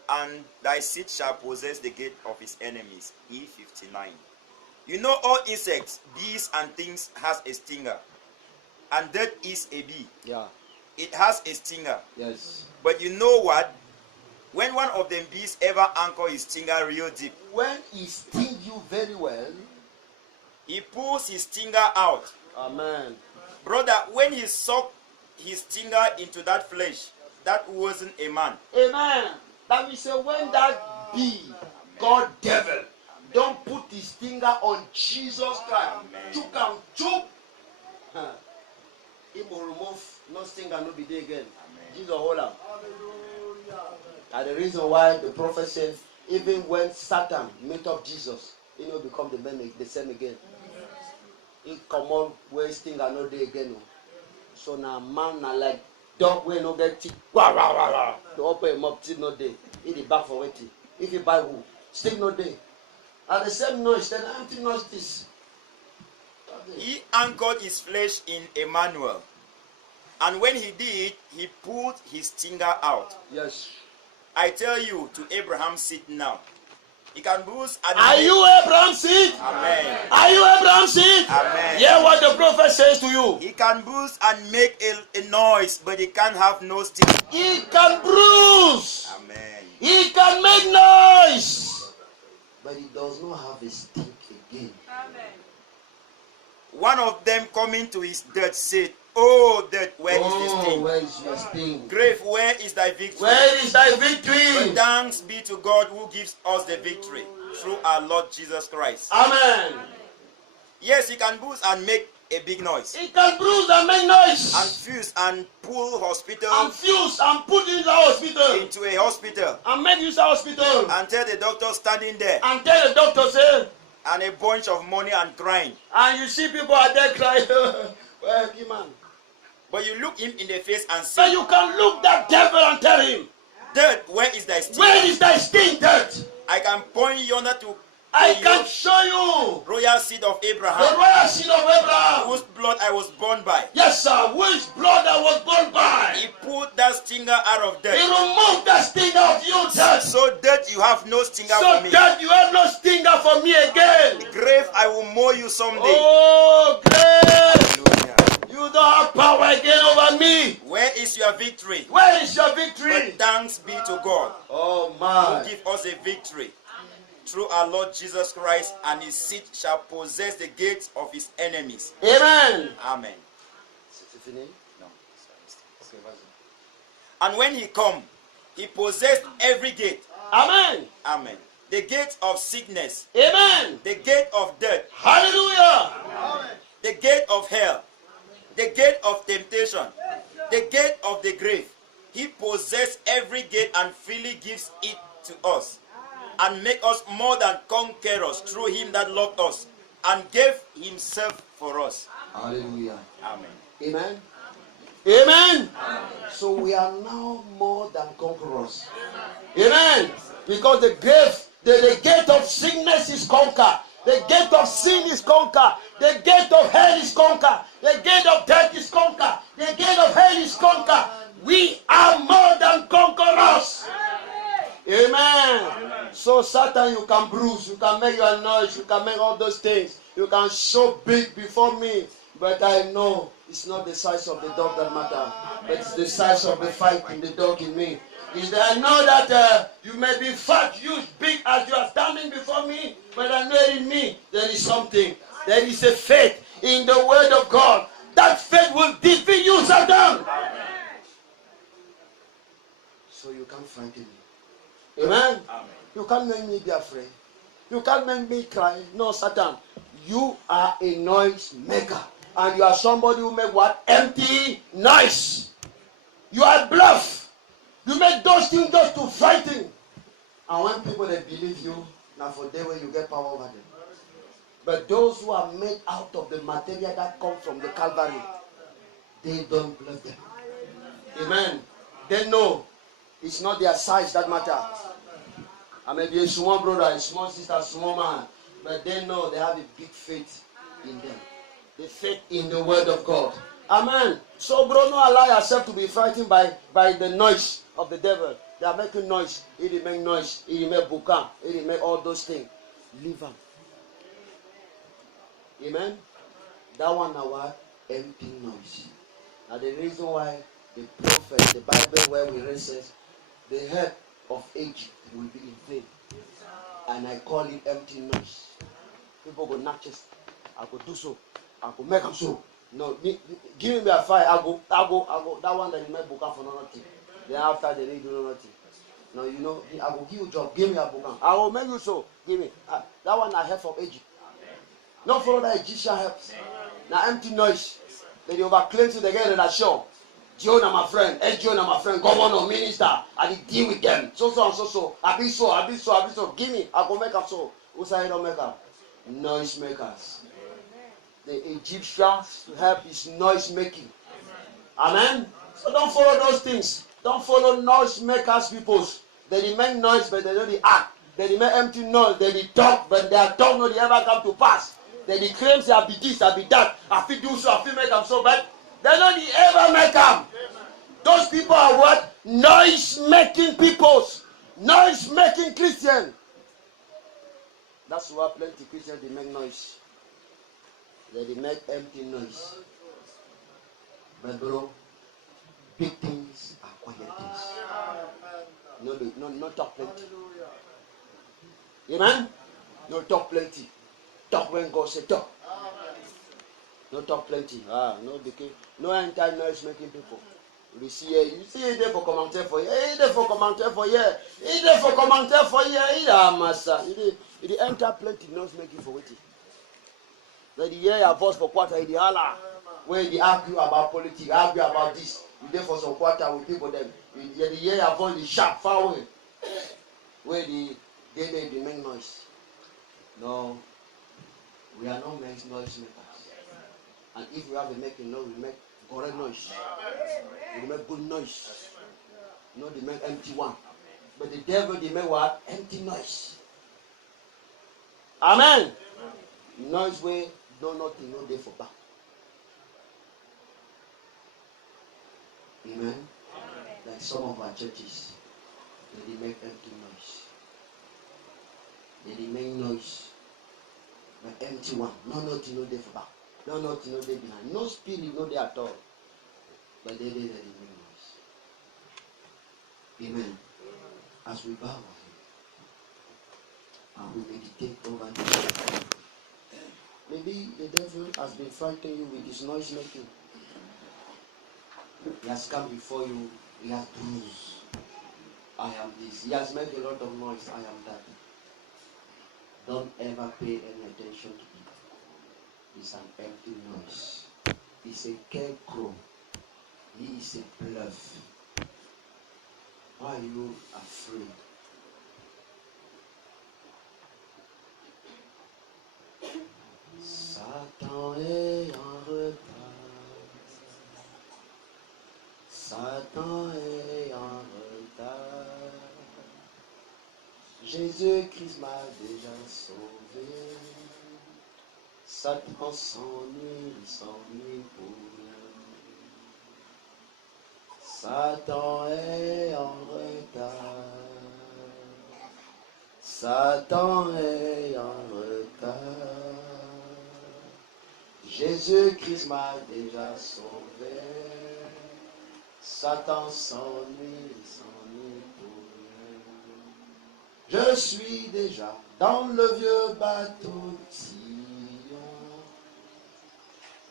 And thy seed shall possess the gate of his enemies. E59. You know all insects, bees and things has a stinger. And that is a bee. Yeah. It has a stinger. Yes. But you know what? When one of them bees ever anchor his stinger real deep, When he sting you very well, he pulls his stinger out. amen. Brother, when he sucked his stinger into that flesh, that wasn't a man. Amen. That means say when that bee, God devil, don't put his finger on Jesus Christ, you can choke. He will remove no stinger, no be there again. Jesus hold him. And the reason why the prophet said, even when Satan meet up Jesus, he will become the same again. He come on where stinger no day again. So now man na like dog wey no get teeth. Wah wah wah wah. To open him up, teeth no day. He the back for waiting. If he buy who, still no day. At the same noise, then empty noise this. He anchored his flesh in Emmanuel. And when he did, he pulled his stinger out. Yes. I tell you, to Abraham's seed now, He can bruise and Are make. you Abraham's seed? Amen. Are you Abraham's seed? Amen. Hear what the prophet says to you. He can bruise and make a noise, but he can't have no sting. He can bruise. Amen. He can make noise. But he does not have a stink again. One of them coming to his death said, "Oh, death, where is the sting? Where is your sting? Grave, where is thy victory? Where is thy But victory? thanks be to God who gives us the victory through our Lord Jesus Christ." Amen. Yes, he can bruise and make a big noise, He can bruise and make noise. and fuse and pull hospital And fuse and put in the hospital. into a hospital, And make use of hospital. and tell the doctor standing there, And tell the doctor, say, and a bunch of money and crying. and you see people are there crying. Well, man. But you look him in the face and So say, you can look that devil and tell him, "Death, where is thy sting? where is thy sting, death? I can point yonder to I the can show you royal seed of the Abraham, royal seed of Abraham. whose blood I was born by." Yes, sir. Which blood I was born by. He pulled that stinger out of He death. removed the stinger of you, death. So death, you have no stinger So for me. that you have no stinger for me again. Grave, I will mow you someday. Oh, great. Hallelujah. You don't have power again over me. Where is your victory? Where is your But victory? thanks be to God Oh, who my. give us a victory through our Lord Jesus Christ, and his seed shall possess the gates of his enemies. Amen. Amen. No. And when he come, he possessed every gate. Amen. Amen. The gate of sickness, Amen. the gate of death, Hallelujah. the gate of hell, the gate of temptation, the gate of the grave. He possessed every gate and freely gives it to us, and make us more than conquerors through him that loved us and gave himself for us. Hallelujah. Amen. Amen. Amen. So we are now more than conquerors. Amen. Because the grave, the gate of sickness is conquered. The gate of sin is conquered. The gate of hell is conquered. The gate of death is conquered. The gate of hell is conquered. We are more than conquerors. Amen. So Satan, you can bruise, you can make your noise, you can make all those things. You can show big before me. But I know it's not the size of the dog that matters, but it's the size of the fight in the dog in me. Is that I know that you may be fat, huge, big as you are standing before me, but I know in me there is something. There is a faith in the word of God. That faith will defeat you, Satan. So you can't frighten me. Amen? Amen. You can't make me be afraid. You can't make me cry. No, Satan. You are a noise maker. And you are somebody who make what? Empty noise. You are bluff. You make those things just to frighten. And when people they believe you, now for them when you get power over them. But those who are made out of the material that come from the Calvary, they don't believe them. Amen. They know it's not their size that matters. I may be a small brother, a small sister, a small man, but they know they have a big faith in them. The faith in the word of God. Amen. So, bro, don't allow yourself to be frightened by the noise of the devil. They are making noise. He make noise. He make buka. He make all those things. Leave them. Amen. That one now what? Empty noise. Now the reason why the prophet, the Bible where we read says, the head of Egypt will be in vain. And I call it empty noise. People go not just, I go do so. I go make them so. No, give me a fire. I go. That one that you make buka for nothing. Then after they didn't do nothing. No, you know, I will give you a job. Give me a buka. I will make you so. Give me. That one I have from Egypt. Not follow the Egyptian helps. Now empty noise. They overclaim to the guy that show. Jonah, my friend. Jonah, my friend. Governor, minister. I did deal with them. So and so. I be so. Give me. I go make them so. Who say I don't make them? Noise makers. The Egyptians to help is noise making. Amen. So don't follow those things. Don't follow noise makers peoples. They make noise but they don't act. They make empty noise. They talk but their talk no they ever come to pass. They claim say I be this, I be that. I feel do so, I feel make them so bad. They don't ever make them. Those people are what? Noise making peoples. Noise making Christians. That's why plenty Christians they make noise. They make empty noise. But bro, big things are quiet things. Not talk plenty. Amen? No talk plenty. Talk when God say talk. No talk plenty. No anti-noise making people. You see it there for commentaire for you. It there for commentaire for you. It there for commentaire for you. It enter plenty noise making for waiting. Then the hear your voice for quarter. It holla. When they argue about politics, argue about this. You there for some quarter with people them. You hear your voice the sharp far away. Where they make noise. No, we are not noise makers. And if we have a making noise, we make correct noise. We make good noise. No, they make empty one. But the devil, they make what? Empty noise. Amen. Noise way, no nothing, no day for back. Amen. Like some of our churches, they make empty noise. They make noise. But empty one. No nothing, no day for back. No nothing, no day behind. No spirit, no day at all. But they make noise. Amen. As we bow our head and we meditate over this. Maybe the devil has been frightening you with his noise making. He has come before you. He has bruised. I am this. He has made a lot of noise. I am that. Don't ever pay any attention to it. It's an empty noise. It's a scarecrow. He is a bluff. Why are you afraid? Satan est en retard. Satan est en retard. Jésus-Christ m'a déjà sauvé. Satan s'ennuie pour rien. Satan est en retard. Satan est en retard. Jésus-Christ m'a déjà sauvé. Satan s'ennuie pour rien. Je suis déjà dans le vieux bateau de Sion.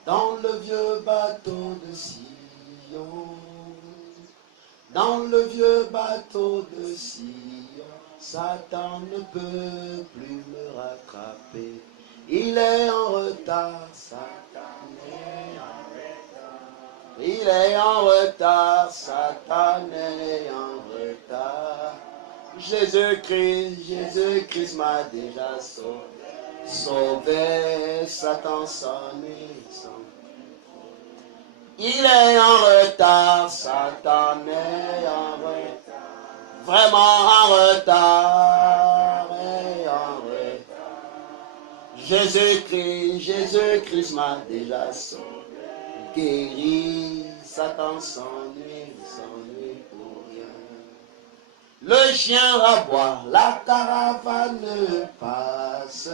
Dans le vieux bateau de Sion. Dans le vieux bateau de Sion. Satan ne peut plus me rattraper. Il est en retard, Satan est en retard. Il est en retard, Satan est en retard. Jésus-Christ m'a déjà sauvé. Satan s'ennuie. Il est en retard, Satan est en retard. Vraiment en retard, et en retard. Jésus-Christ m'a déjà sauvé. Guéri, Satan s'ennuie pour rien. Le chien raboie, la caravane passe.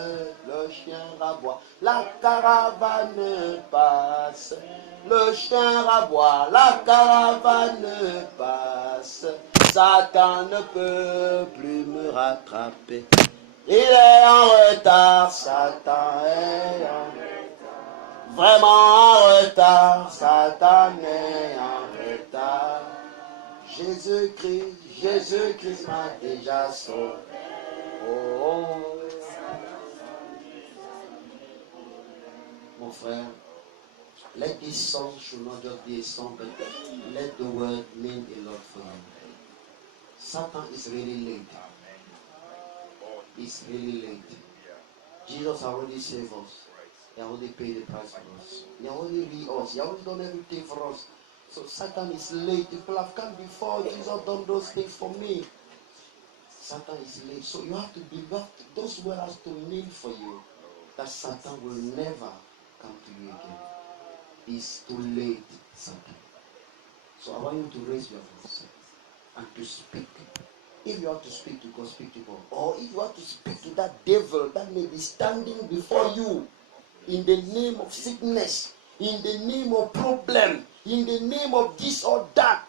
Le chien raboie, la caravane passe. Le chien raboie, la caravane passe. Satan ne peut plus me rattraper. Il est en retard, Satan est en retard. Vraiment en retard, Satan est en retard. Jésus-Christ m'a déjà sauvé. Oh. Mon frère, let this song should not just be a song, but let the word mean a lot for you. Satan is really late. It's really late. Jesus already saved us. He already paid the price for us. He already read us. He already done everything for us. So Satan is late. People have come before. Jesus done those things for me. Satan is late. So you have to believe. Those words have to mean for you that Satan will never come to you again. It's too late, Satan. So I want you to raise your voice and to speak If you have to speak to God, speak to God. Or if you have to speak to that devil that may be standing before you in the name of sickness, in the name of problem, in the name of this or that,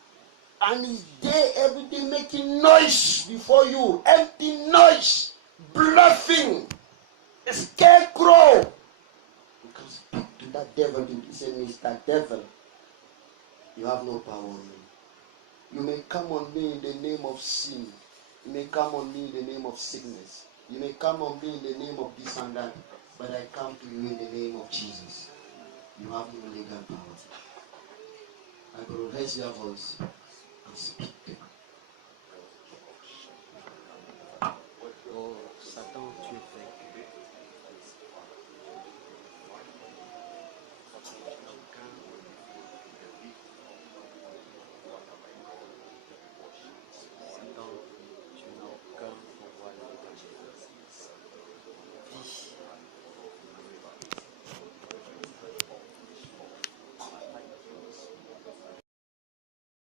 and is there every day making noise before you, empty noise, bluffing, a scarecrow. You can speak to that devil. You say, Mr. Devil, you have no power on me. You may come on me in the name of sin. You may come on me in the name of sickness. You may come on me in the name of this and that. But I come to you in the name of Jesus. You have no legal power. I will raise your voice and speak.